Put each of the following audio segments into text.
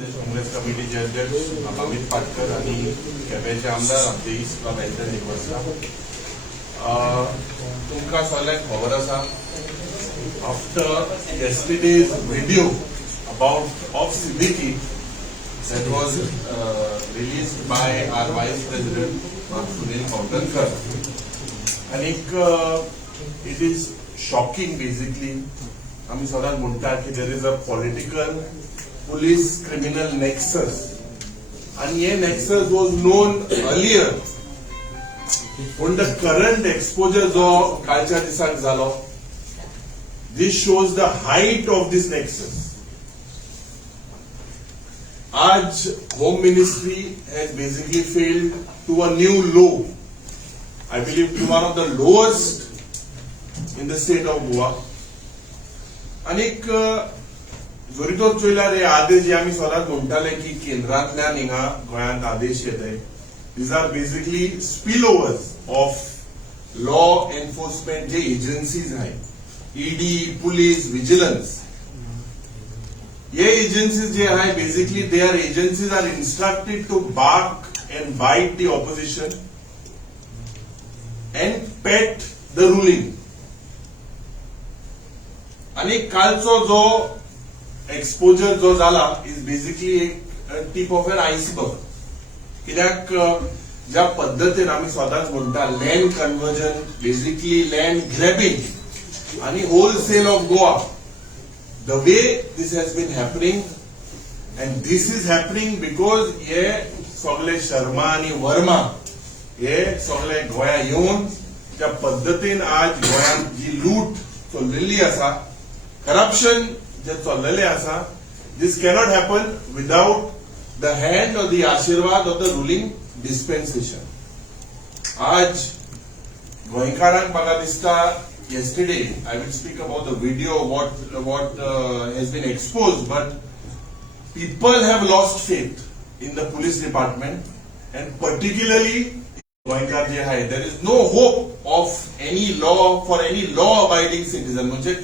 काँग्रेस कमिटीचे अध्यक्ष अमित पाटकर आणि केपेंचे आमदार आमचे ईस्ट क्लब एंटर निवडसा तुमकां सगळ्यांक खबर आसा after yesterday's video of Siddiqui that was released by our vice president Sunil Kautalkar and it is shocking basically आम्ही सदांच म्हणटा की there is a political police criminal nexus and ye nexus was known earlier on the current exposure जो कालच्या दिसाक झालो this shows the height of this nexus. आज Home Ministry has basically failed to a new low, I believe to one of the lowest in the state of Goa. अनेक जोरीतोर चोयल्यार हे आदेश जे आमी सदांच म्हणटाले की केंद्रांतल्यान हिंगा गोंयांत आदेश येताय these are basically spillovers of law enforcement J agencies आहाय ED, police, vigilance. ये agencies जे आहाय basically their agencies are instructed to bark and bite the opposition and pet the ruling. आणि कालचो जो एक्सपोजर जो जाला इज बेसिकली एक tip of N iceberg कित्याक ज्या पद्धतीन आमी स्वताच म्हणटा land conversion basically land grabbing आणि wholesale of Goa the way this has been happening and this is happening because हे सगळे शर्मा आणि वर्मा हे सगळे गोंया येवन ज्या पद्धतीन आज गोंयांत जी लूट चल्लेली आसा करप्शन जे चल्लेले आसा this cannot happen without the hand or the आशीर्वाद ऑफ द रुलिंग डिस्पेन्सेशन. आज गोंयकारांक म्हाका दिसता yesterday I will speak about the video what has been exposed, but people have lost faith in the police department and particularly गोंयकार जे आहे there is no hope of any law for any law abiding citizen. म्हणजे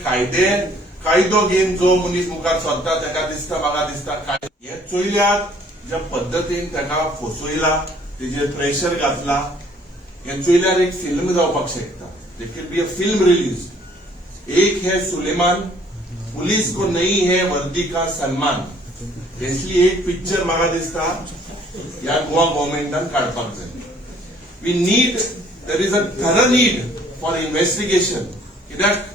कायदो घेवन जो मनीस मुखार सरता ताका दिसता म्हाका दिसता हे चोयल्यात ज्या पद्धतीन ताका फसयला तेजेर प्रेशर घातला हे चोयल्यार एक फिल्म जावपाक शकता. There can be a film release. एक है सुलेमान पुलिस को नहीं है वर्दी का सन्मान असली एक पिक्चर म्हाका दिसता ह्या गोवा गव्हर्नमेंटान काडपाक जाय. We need, there is a thorough need for investigation. कित्याक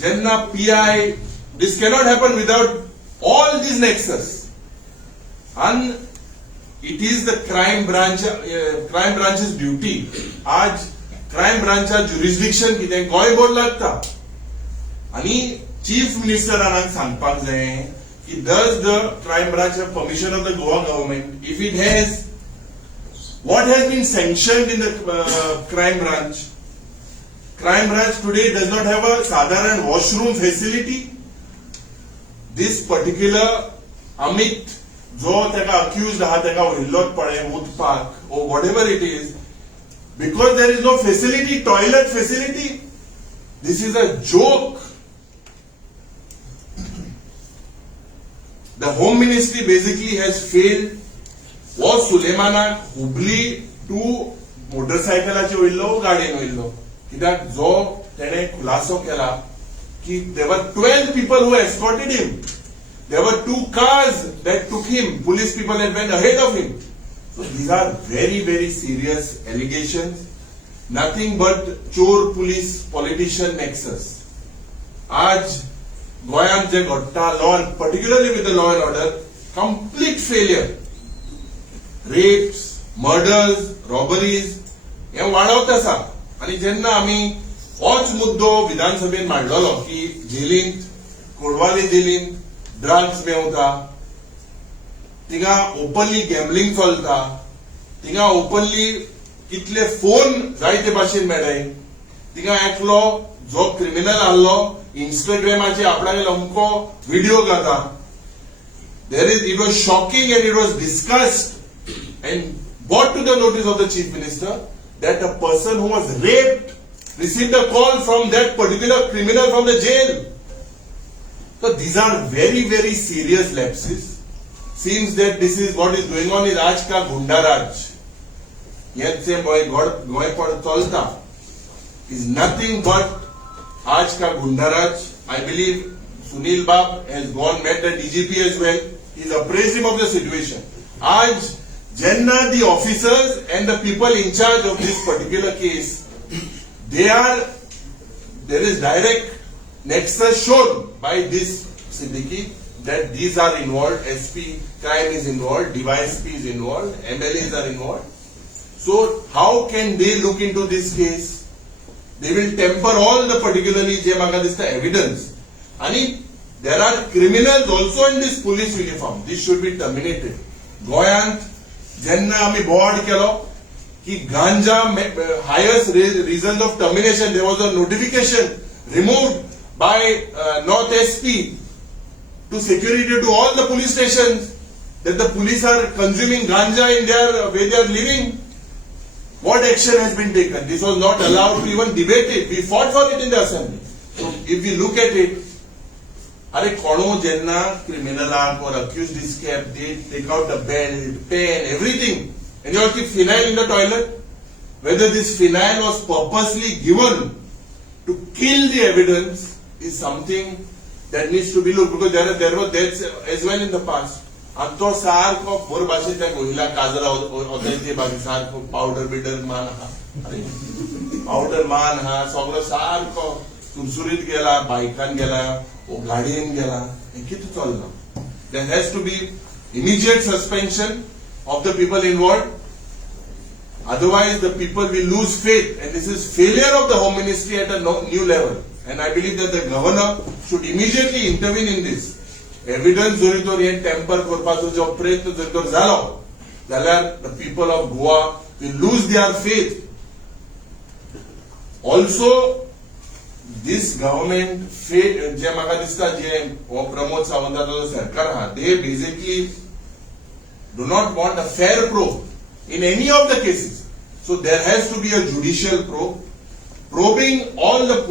जेन्ना PI, this cannot happen without all these nexus. And it is the crime branch's duty. आज crime branchचा jurisdiction कितें गोंय बोर्ड लागता आणि चीफ मिनिस्टरान सांगपाक जाय की does the crime branch have permission of the Goa government? If it has, what has been sanctioned in the crime branch? Crime branch today does not have a sadharan washroom facility. This particular Amit, जो तेका accused आहा तेका व्हरलोत पळय उदपाक or whatever it is, because there is no facility, toilet facility, this is a joke. The Home Ministry basically has failed. वो सुलेमानाक Hubli to मोटरसायकलाचेर वयल्लो गाडयेन वयल्लो कित्याक जो तेणे खुलासो केला की there were 12 people who escorted him. There were 2 cars that took him. Police people had went ahead of him. So these are very, very serious allegations. Nothing but chor police politician nexus. आज गोंयांत जे घडटा law and particularly with the law and order, complete failure. Rapes, murders, robberies हे वाढवत आसा आणि जेन्ना आमी होच मुद्दो विधानसभेत मांडलेलो की जेलींत कोडवाली जेलींत ड्रग्स मेवता थिंगा ओपनली गॅमलिंग चलता थिंगा ओपनली कितले फोन जायते भाशेन मेळटाय थिंगा एकलो जो क्रिमिनल आहलो इंस्टाग्रामाचेर आपणागे अमको व्हिडिओ घालता. It was shocking and it was discussed and brought to the notice of the chief minister that a person who was raped received a call from that particular criminal from the jail. So these are very, very serious lapses. seems that this is what is going on in Raj ka Gundaraj. Yet say goy pad chalta is nothing but Raj ka Gundaraj. I believe Sunil Bab has gone met the DGP as well. He's appraised him of the situation. Aaj Jenna, the officers and the people in charge of this particular case, there is direct nexus shown by this Siddiqui that these are involved, SP crime is involved, DYSP is involved, MLAs are involved. So how can they look into this case? They will temper all the particularly je maga dista evidence. And there are criminals also in this police uniform. This should be terminated. Goyant, Jenna ami board kelo ki ganja highest reasons of termination. There was a notification removed by North SP to security to all the police stations that the police are consuming ganja in their where they are living. What action has been taken? This was not allowed to even debate it. We fought for it in the assembly. So if we look at it, are kono jenna criminal or accused is kept, they take out the belt, pen, everything, and you all keep phenyl in the toilet. Whether this phenyl was purposely given to kill the evidence is something that needs to be looked, because there was deaths as well in the past. And तो सारको भोर भाषेतल्या गोहिला काजरा होते बाकी सारको powder bidder मान हा powder मान हा सगळं सारको सुरसुरीत गेला बायकान गेला गाडीन गेला हे किती चलना. There has to be immediate suspension of the people involved. Otherwise the people will lose faith, and this is failure of the Home Ministry at a new level. And I believe that the governor should immediately intervene in this. Evidence जरी तो हे temper करपाचो जो प्रयत्न जर तो जालो जाल्यार the people of Goa will lose their faith. Also, this government जे म्हाका दिसता जे प्रमोद सावंताचो जो सरकार आहा, they basically do not want a fair probe in any of the cases. So there has to be a judicial probe, probing all the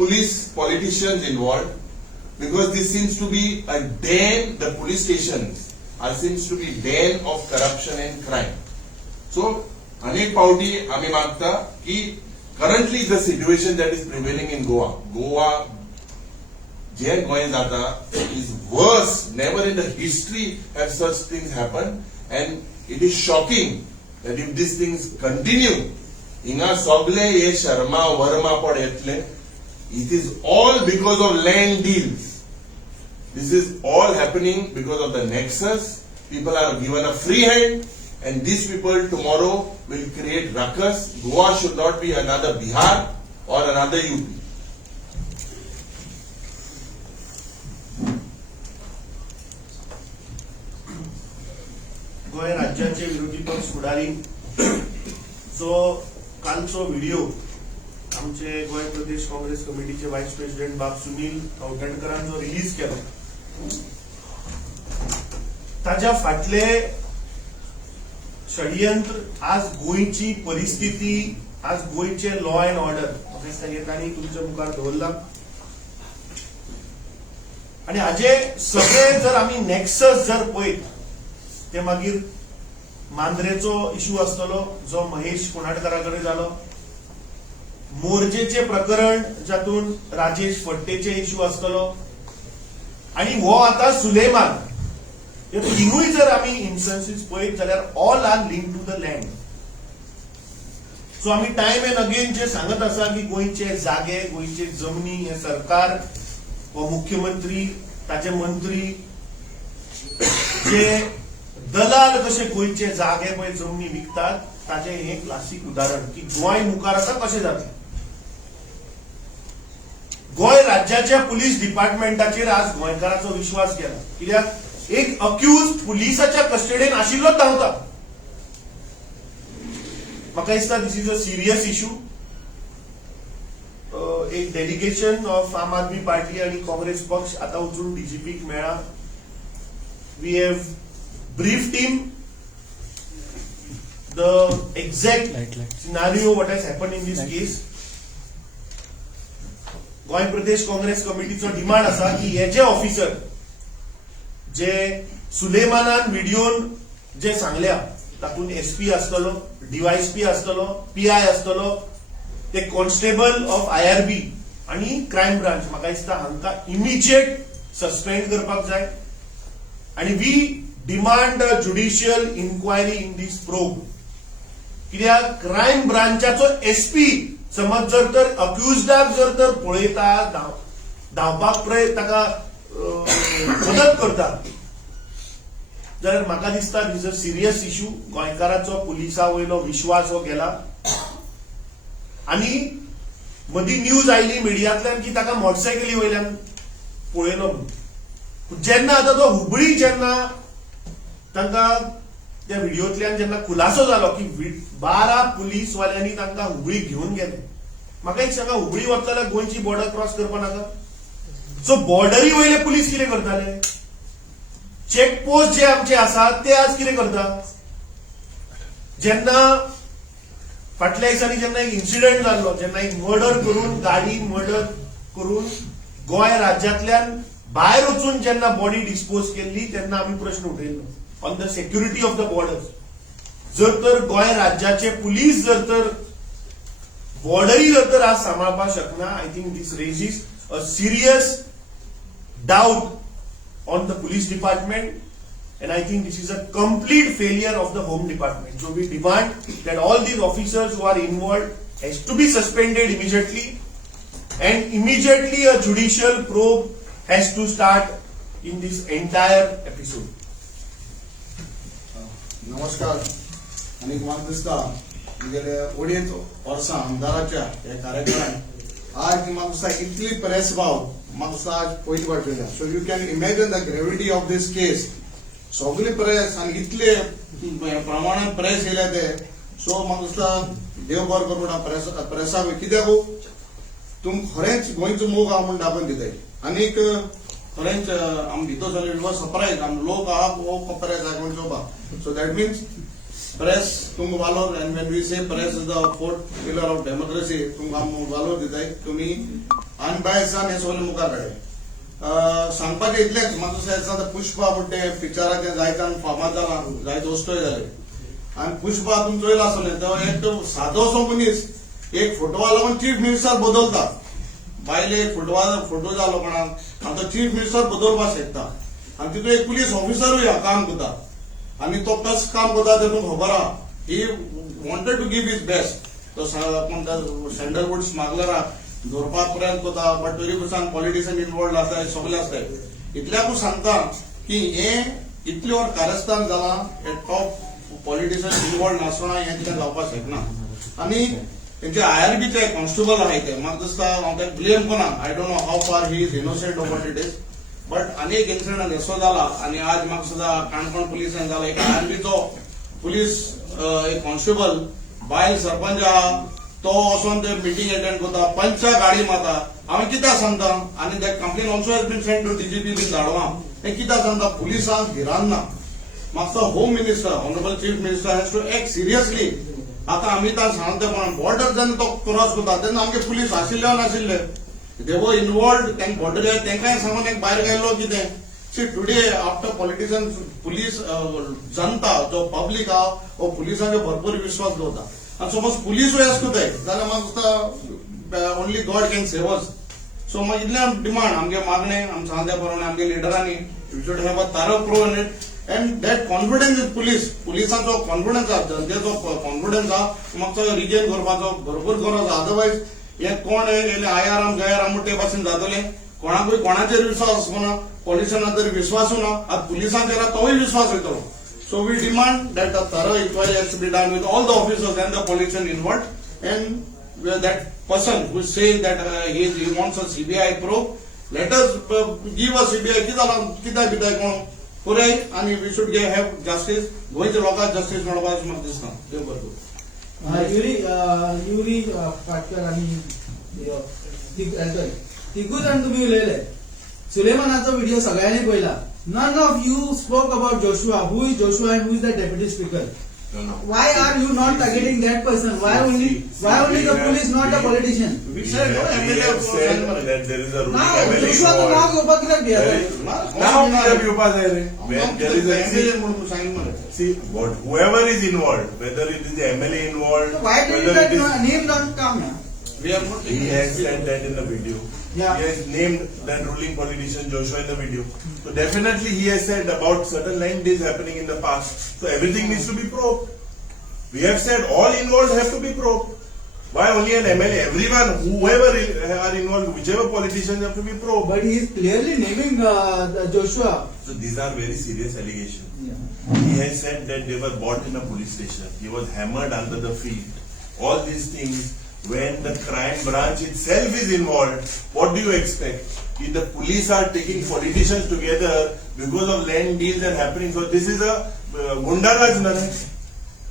politicians involved, because this seems to be a den, the police stations seems to be den of corruption and crime. So, anek pauti ami magta ki currently the situation that is prevailing in Goa, jail goy jata is worse. Never in the history have such things happened, and it is shocking that if these things continue, inga sogle ye Sharma Verma pod etle, it is all because of land deals. This is all happening because of the nexus. People are given a free hand, and these people tomorrow will create ruckus. Goa should not be another Bihar or another UP. गोय राज्याचे विरोधी पक्ष फुडारी जो कालचो video आमचे गोय प्रदेश काँग्रेस कमिटीचे vice president बाब सुनील कवठणकरान जो रिलीज केलो, ताच्या फाटले षडयंत्र आज गोयची परिस्थिती, आज गोयचे लॉ अँड ऑर्डर तांणी तुमच्या मुखार दवरला. आणि हाजे सगळे जर आमी नेक्सस जर पळयत ते मागीर मांद्रेचो इश्यू आसतलो जो महेश कोणाटकरा कडेन जालो, मोर्जेचे प्रकरण जातून राजेश फडतेचे इश्यू आसतलो, आणि हो आता सुलेमान, हे तिनूय जर आमी इन्स्टन्सीस पळयत जाल्यार all are link to the land. So आमी टाइम एंड अगेन जे सांगत आसा की गोंयचे जागे, गोंयचे जमनी हे सरकार व मुख्यमंत्री ताचे मंत्री जे दलाल कशे गोंयचे जागे पळय जमनी विकतात, ताचे हे क्लासिक उदाहरण की गोंय मुखार आतां कशें जाता. गोंय राज्याच्या पुलीस डिपार्टमेंटाचेर आज गोंयकारांचो विश्वास गेला, कित्याक एक अक्यूज पुलिसाच्या कस्टडीन आशिल्लोच धांवता. म्हाका दिसता this is a serious issue. एक डेलिगेशन ऑफ आम आदमी पार्टी आणि काँग्रेस पक्ष आता वचून डीजीपीक मेळ्ळा. We have briefed him the exact scenario what has happened in this case. गोय प्रदेश काँग्रेस कमिटीचो डिमांड आसा की हे जे ऑफिसर जे सुलेमानान व्हिडिओन जे सांगल्या तातूंत एसपी आसतलो, डीवायएसपी आसतलो, पीआय आसतलो, ते कॉन्स्टेबल ऑफ IRB आणि क्रायम ब्रांच म्हाका दिसता हांकां इमिजिएट सस्पेंड करपाक जाय आणि we demand a judicial inquiry in this probe. कित्याक क्रायम ब्रांचाचो एसपी समज जर तर अक्युज्डाक जर तर पळयता धांवपाक ताका मदत करता जाल्यार म्हाका दिसता इज अ सिरियस इश्यू. गोंयकाराचो पुलिसा वयलो विश्वास हो गेला आणि मदीं न्यूज आयली मिडियांतल्यान की ताका मोटरसायकली वयल्यान पळयलो म्हणून. जेन्ना आता तो हुबळी जेन्ना तांकां त्या व्हिडिओतल्यान जेन्ना खुलासो जालो की 12 पुलीसवाल्यांनी तांकां हुबळी घेवन गेले, म्हाका एक सांगा, हुबळी वता जाल्यार गोंयची बॉर्डर क्रॉस करपा नाका? सो बॉर्डरी वयले पुलीस कितें करताले? चेकपोस्ट जे आमचे आसात ते आज कितें करता? जेन्ना फाटल्या दिसांनी जेन्ना एक इन्सिडंट जाल्लो, जेन्ना एक मर्डर करून गाडी मर्डर करून गोंय राज्यांतल्यान भायर वचून जेन्ना बॉडी डिस्पोज केल्ली तेन्ना आमी प्रश्न उठयल्लो on the security of the borders. जर तर गोंय राज्याचे पुलीस जर तर बॉर्डरी जर तर आज सांबाळपाक शकना, I think this raises a serious doubt on the police department and I think this is a complete failure of the home department. So we demand that all these officers who are involved has to be suspended immediately and immediately a judicial probe has to start in this entire episode. नमस्कार. आणि म्हाका दिसता म्हणजे ओडयेच वर्सां आमदाराच्या ह्या कार्यक्रमात आज म्हाका दिसता इतली प्रेस भाव म्हाका दिसता आज पयली फावट पळयल्या. So you can imagine the gravity of this case. सगळी प्रेस आनी इतले प्रमाणात प्रेस येयले ते. सो म्हाका दिसता देव बरो करूं म्हणटा प्रेसाक. कित्याक तुम खरेंच गोंयचो मोग आहा म्हूण दाखोवन दिताय. आनीक खरेंच आमी भितर सगळे वी वर सरप्रायज आमी लोक आहा हो प्रेस आहा म्हूण चोवपाक. सो दॅट मिन्स प्रेस तुमकां वालोर एंड वेन वी से press is the fourth pillar of democracy तुमकां आमी वालोर दिताय. तुमी अनबायसान हे सगळे मुखार काडले. सांगपाचें इतलेंच म्हाका दिसता पुष्पा म्हणटे पिक्चराचें जायत्यान फामाद जालां, जायते वस्तूय जाले. आनी पुष्पा तुमी चोयला आसतलें तो एक सादो असो मनीस एक फोटोवा लागून चीफ मिनिस्टर बदलता. बायले एक फोटो जालो कोणाक आनी तो चीफ मिनिस्टर बदलपाक शकता आनी तितून एक पुलीस ऑफिसरूय काम करता आनी तो कसं काम करता तें तुमकां खबर आहा. He wanted to give his best. तो सँडलवूड स्मगलराक धरपाक प्रयत्न करता बट तरी पासून पॉलिटिशियन इन्वॉल्ड आसता सगळे आसताय. इतल्याकूच सांगता की हे इतले वर कारस्थान जाला हे टॉप पॉलिटिशियन इन्वॉल्ड नासतना हे कितें जावपाक शकना. आनी तेंचे IRBचे कॉन्स्टेबल आहाय ते म्हाका दिसता हांव तेका ब्लेम कोना. I don't know how far he is innocent of what it is. But अनेक इन्सिडंट असो जाला आनी आज म्हाका सुद्धा काणकोण पुलिसान जाला एक IRBचो पुलीस एक कॉन्स्टेबल बायल सरपंच आहा तो वचून ते मिटींग अटेंड करता, पंचा गाडी मारता. हांवें कित्याक सांगता आनी that complain also has been send to DGP been धाडवा. हें कित्याक सांगता पुलिसांक भिरांत ना. म्हाका home minister honourable chief minister has to act seriously. आता आमी तांकां सांगता पण बॉर्डर जेन्ना तो क्रॉस करता तेन्ना आमगे पुलीस आशिल्ले वा नाशिल्ले दे वर इन्वॉल्ड. तांकां बॉर्डर तेंकांय सांगून एक भायर गेल्लो कितें. सी टुडे आफ्टर पॉलिटिशियन पुलीस जनता जो पब्लीक आहा हो पुलिसांचेर भरपूर विश्वास दवरता. आनी समज पुलीसूय अशें करताय जाल्यार म्हाका दिसता only God can save us. So म्हाका इतलें डिमांड आमगे मागणें आमी सांगल्या प्रमाणे आमगे लिडरांनी we should have a thorough probe in it and that confidence in police. पुलिसांचो कॉन्फिडन्स आहा जनतेचो कॉन्फिडन्स आहा म्हाका तो रिगेन करपाचो भरपूर गरज आहा. अदरवायज हे कोण येयले आयाराम गयाराम ते भाशेन जातले. कोणाकूय कोणाचेर विश्वास आसना, पॉलिटिशियनाचेर विश्वासू ना. आज पुलिसांचेर तोय विश्वास वयतलो. So we demand that a thorough inquiry has to be done with all the officers and the politicians involved, and that person who says that he wants a CBI probe, let us give a CBI. कित्याक कोण पुराय आणि we should have justice. गोंयच्या लोकांक justice मेळपाक म्हाका दिसता. देव बरें करूं. युरी पाटकर आणि तिगूय जाण तुम्ही उलयले. सुलेमानाचो व्हिडिओ सगळ्यांनी पळयला. None of you spoke about Joshua. Who is Joshua and who is the deputy speaker? No. Why are you not targeting that person? Why only the police, not the politician? We said no We MLA have said that there is a ruling Now, MLA Joshua तो नाव involved. घेवपाक कित्याक भियेता? Now कित्याक भिवपाक जाय रे? When there is a MLA म्हणून सांगितलं मला. see whoever is involved, whether it is the MLA involved, So why did whether that it is name not come? Yeah? We are not he has said that in the video. Yeah. He has named that ruling politician Joshua in the video. So definitely he has said about certain land deals happening in the past. So everything needs to be probed. We have said all involved have to be probed. Why only an MLA? Everyone, whoever are involved, whichever politicians have to be probed. But he is clearly naming the Joshua. So these are very serious allegations. Yeah. He has said that they were bought in a police station. He was hammered under the feet. All these things, when the crime branch itself is involved, what do you expect? If the police are taking politicians together because of land deals and happening, so this is a Gundaraj Naresh.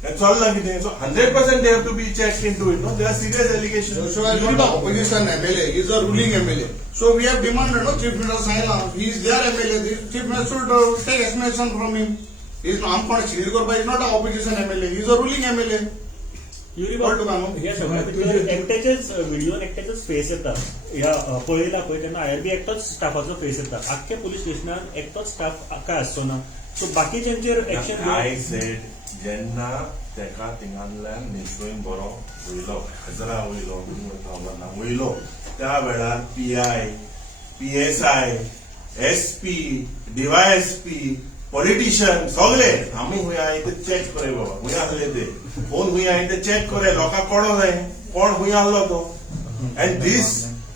That's all like it. So 100% they have to be checked into it. No, there are serious allegations. Joshua is not the opposition MLA, he is a ruling MLA. So we have demanded, no, Chief Minister Saila, he is their MLA, the Chief Minister should take explanation from him. He is not, he is not an opposition MLA, he is a ruling MLA. All to come. या सगळ्या भितर एकट्याचेच video एकट्याचेच face येता ह्या पळयला पळय तेन्ना IRB एकटोच स्टाफाचो face येता आख्ख्या पुलीस स्टेशनान एकटोच स्टाफ काय आसचो ना सो बाकीच्यांचेर एक्शन I said, जेन्ना तेका थिंगांतल्यान निसोईन बरो वयलो हजरा वयलो त्या वेळार PI, PSI, SP, DYSP, politician सगळे आमी हुंय ते चेक करे बाबा हुंय आसले ते कोण हुंय ते चेक करे लोकांक कळो जाय कोण हुंय आहलो तो and this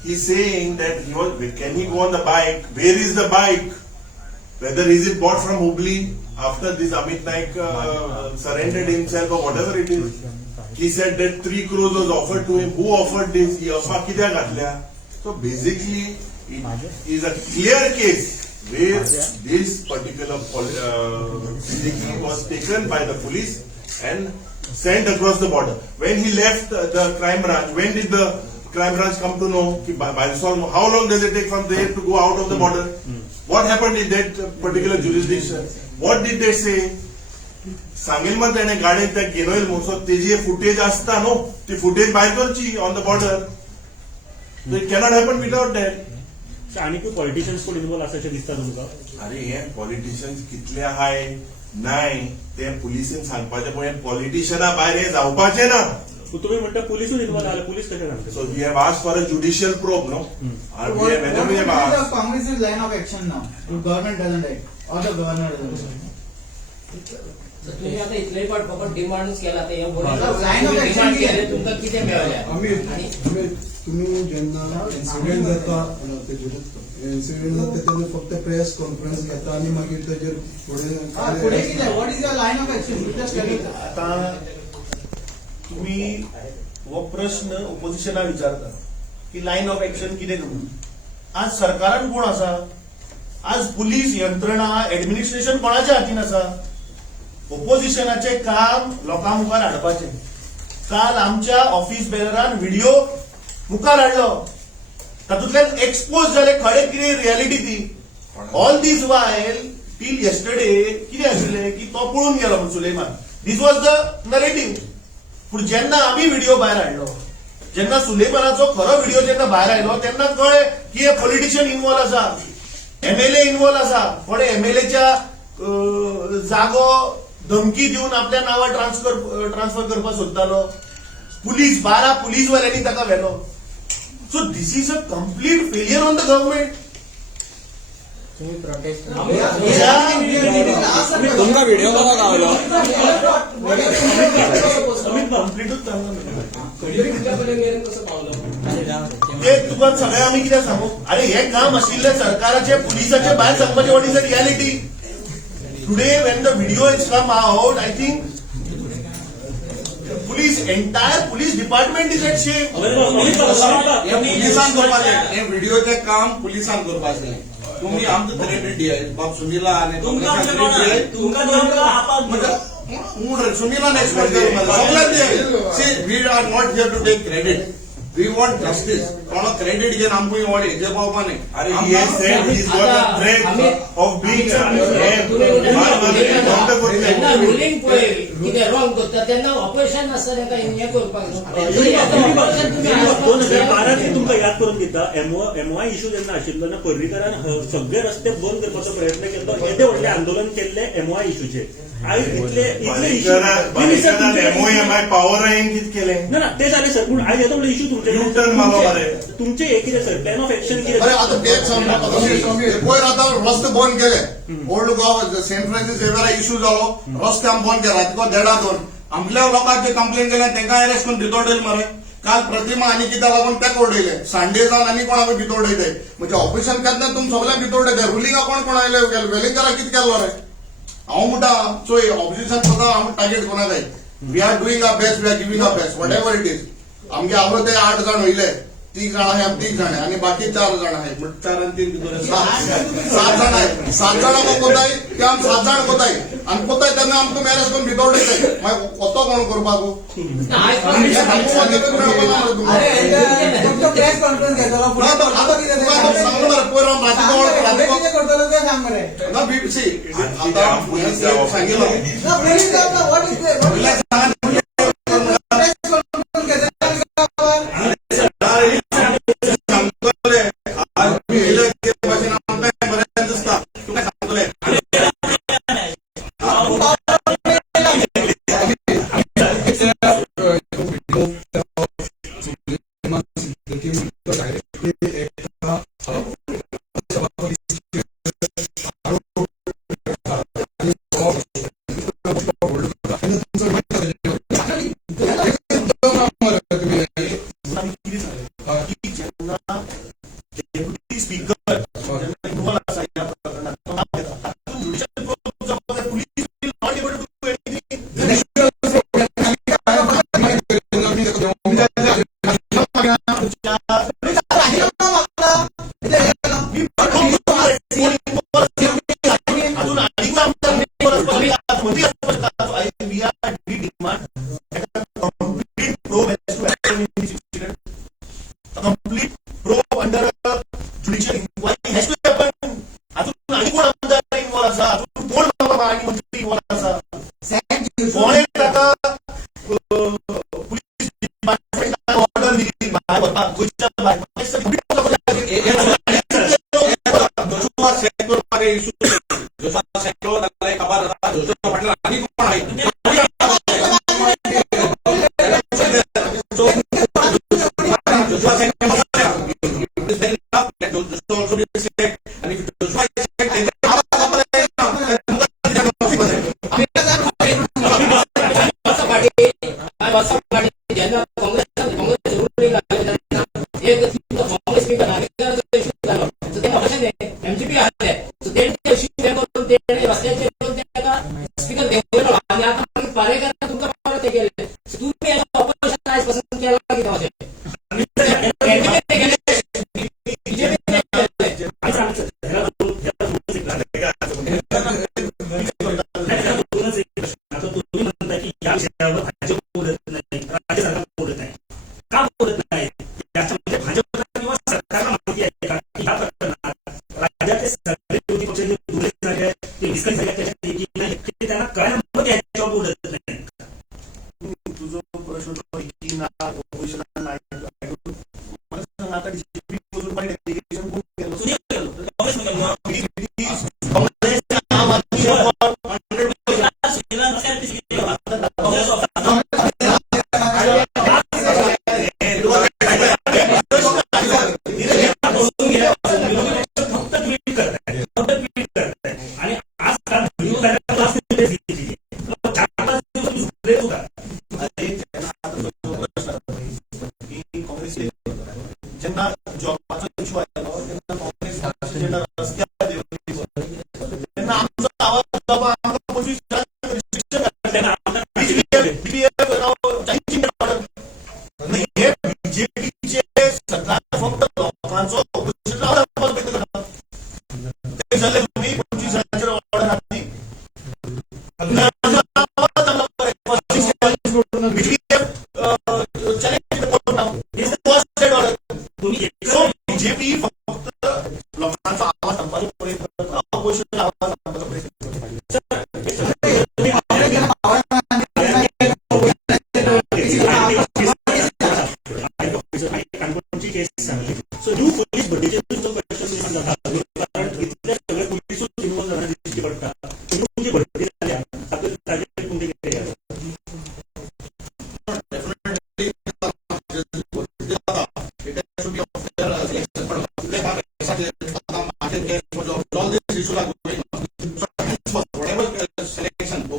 he saying that he was can he go on the bike where is the bike whether is it bought from Hubli after this Amit Naik surrendered himself or whatever it is. He said that 3 crores was offered to him. Who offered this? He offered कित्याक घातल्या? So basically, it is a clear case where this particular vehicle was taken by the police and sent across the border. When he left the crime branch, when did the crime branch come to know? By how long does it take from there to go out of the border? What happened in that particular jurisdiction? What did they say? सांगेल मग त्याने गाडीत त्या घेऊन म्हणून सो तेजी footage असता no ती footage भायर करची on the border it cannot happen without that आणि पॉलिटिशियन्स कोण इन्वॉल्व आसाशें दिसता तुमकां अरे हे पॉलिटिशियन्स कितले आहाय नाही ते पुलिसेन सांगपाचे पण हे पॉलिटिशियना भायर हे जावपाचे ना तुम्ही म्हणता पुलिसून इन्वॉल्व आले पुलीस कशें सांगता So we have asked for a judicial probe, no? And What we have, whenever we have will be the asked, Congress's line of action now? If government doesn't act or the governor doesn't act. तर तुम्ही आता इथले पण फक्त डिमांडच केला ते या Line of action demand किती आहे? केले तुमका किती मिळाल्या आणि तुम्ही जेन्ना इन्सिडेंट जाता इन्सिडेंट जाता तेन्ना फक्त प्रेस कॉन्फरन्स घेता आणि मागीर तेजेर पुढे किती आहे? What is your line of action? You just tell it. आता तुम्ही हो प्रश्न ओपोजिशना विचारता की लाईन ऑफ ऍक्शन कितें म्हणून आज सरकारान कोण आसा आज पुलीस यंत्रणा ऍडमिनिस्ट्रेशन कोणाच्या हातीन आसा ओपोजिशनाचे काम लोकां मुखार हाडपाचें काल आमच्या ऑफिस बेररान व्हिडिओ मुखार हाडलो तातूंतल्यान एक्सपोज जाले खरे कितें रियालिटी ती all this while till yesterday कितें आशिल्लें की तो पळून गेलो म्हणून Suleman this was the narrative पूण जेन्ना आमी व्हिडिओ भायर हाडलो जेन्ना सुलेमानाचो खरो व्हिडिओ जेन्ना भायर आयलो तेन्ना कळ्ळें की हे पॉलिटिशियन इन्वॉल्व आसा एमएलए इन्वॉल्व आसा कोणे एमएलएच्या जागो धमकी दिवन आपल्या नांवार ट्रान्सफर करपाक सोदतालो पुलीस 12 पुलीसवाल्यांनी ताका व्हेलो so this is a complete failure on the government तुम्ही प्रोटेस्ट तुमका व्हिडिओ बघा गावलो कंप्लीटूच जालो कसं पावलं ते तुका सगळे आमी कितें सांगू अरे हे काम आशिल्ले सरकाराचे पुलिसाचे भायर सांगपाचे what is the reality today when the video is come out I think police entire police department is at shape पुलिसान करपाचें हे व्हिडिओचें काम पुलिसान करपाचें तुम्ही आमचं क्रेडिट दियाय बाब सुनीला आणि सुनीला एक्सपेक्ट करू see we are not here to take credit we want justice कोणा क्रेडिट घेऊन आमकां व्हड हेजे पावपा न्ही. अरे he has said he's got a threat of being जेन्ना रुलींग पळय कितें रॉंग करता तेन्ना ऑपरेशन आसता ताका हें करपाक दोन हजार बाराची तुमकां याद करून दिता एमओआय इश्यू जेन्ना आशिल्लो ना पर्रीकरान सगळे रस्ते बंद करपाचो प्रयत्न केल्लो येदे व्हडले आंदोलन केल्ले एमओआय इश्यूचे. आयज इतले MOMI पॉवर येईन कितें केलें ना ते जालें सर पूण आयज येदो व्हडलो इश्यू U-turn मारलो मरे. तुमचे हे कितें सर प्लॅन ऑफ एक्शन कितें अरे आता तेच सांगता पयर आता रस्ते बंद केले. ओल्ड गोवा सेंट फ्रांसीस झेवियरा इश्यू जालो रस्ते आमी बंद केला तिका देडातून आमच्या लोकांचे कंप्लेन केले तांकां अरेस्ट करून भितर उडयले मरे. काल प्रतिमा आनी कित्याक लागून तेका उडयले सांडे जावन आनी कोणाक भितर उडयले म्हणजे ऑपरेशन केन्ना तुमी सगळ्यांक भितर उडयले रुलिंगा कोण आयले वेलिंगरा कितें केलो रे हांव म्हणटा सो ऑपोजिशन सुद्दां आमी टार्गेट कोना जाय. We are doing our best we are giving our best whatever it is. आमगे आवडे ते 8 जाण वयले 3 जाण आहाय आमी 3 जाण आनी बाकी 4 जाण आहाय म्हणजे 4 आनी 3 भितर 7 जाण आहाय 7 जाणांक कोताय ते आमी 7 जाण कोताय आनी कोताय तेन्ना आमकां मॅरेज करून भितर उडयताय मागीर कोतो कोण करपाक फक्त प्रेस कॉन्फरन्स घेतलो सांगू मरे पयर कितें करतलो ते सांग मरे. ना बीबीसी आता सांगितलं व्हॉट इज प्रेस कॉन्फरन्स घेतलो order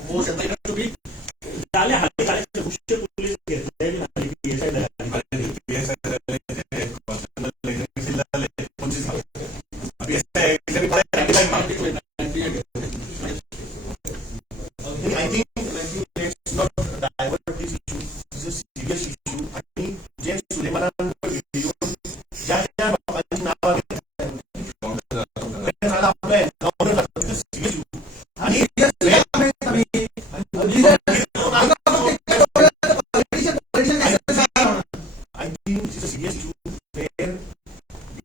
most of the to be जाले हाली काळे मुख्य पोलीस घेतले बी नाली PSI जाले I think let's not divert this issue. This is a serious issue. आणि जे सुलेमानांवर व्हिडिओ ज्या ज्या लोकांची नावं घेतली, त्याला आपलं encounter करतात. This is serious issue. आणि I think this is a serious issue where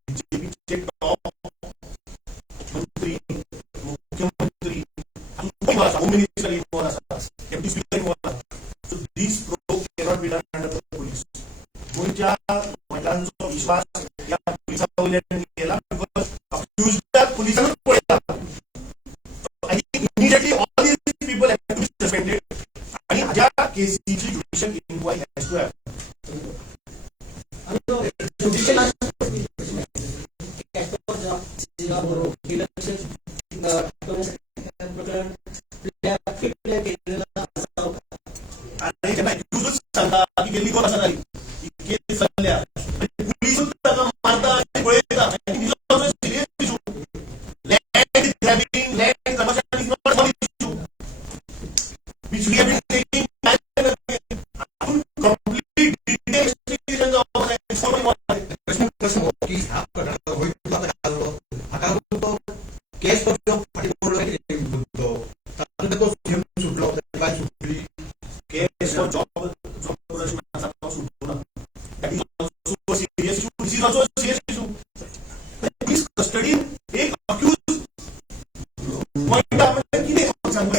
BJPचे top मंत्री, मुख्यमंत्री, Home Minister involved असतात, Deputy Speaker involved असतात. So this probe cannot be done under the police. गोंयच्या महिलांचो विश्वास या पोलिसांवयल्यान गेला because accused पुलिसांनी पळयला. I think immediately all these people have to be suspended. आणि ह्या केसीची judicial inquiry has to happen. आणि त्यांना accused सांगता की गेली 2 वर्सां जाली ही केस चल्ल्या आणि पुलिसूच ताका मारता आनी पळयता. And this is also a serious issue. Land grabbing, land conversion is not one issue which we have been taking time and again. आपण complete detailed investigation of की ह्या प्रकरणात होईल आता घाललो केस तो पाठीमागे त्यानंतर तो सीएम सुटला होता काय सुटली केस for job प्रश्न सुटला. That is also a serious issue. This is also a serious issue. Police custody एक accused पॉइंट आपण किती सांगू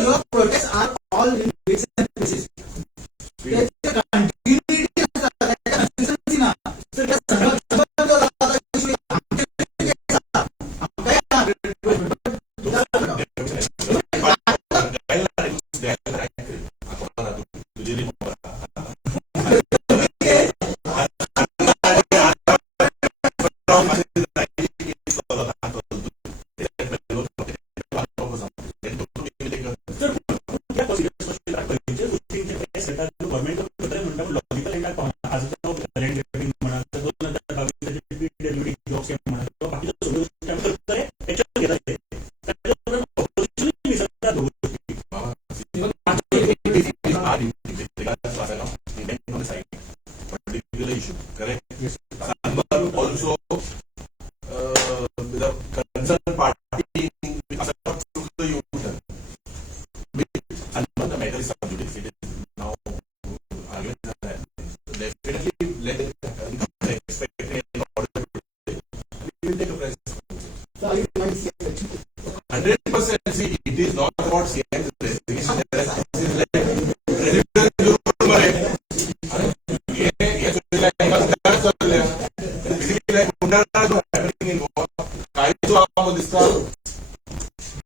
Your protests are all in bits and pieces. There's a continuity consistency na. So there's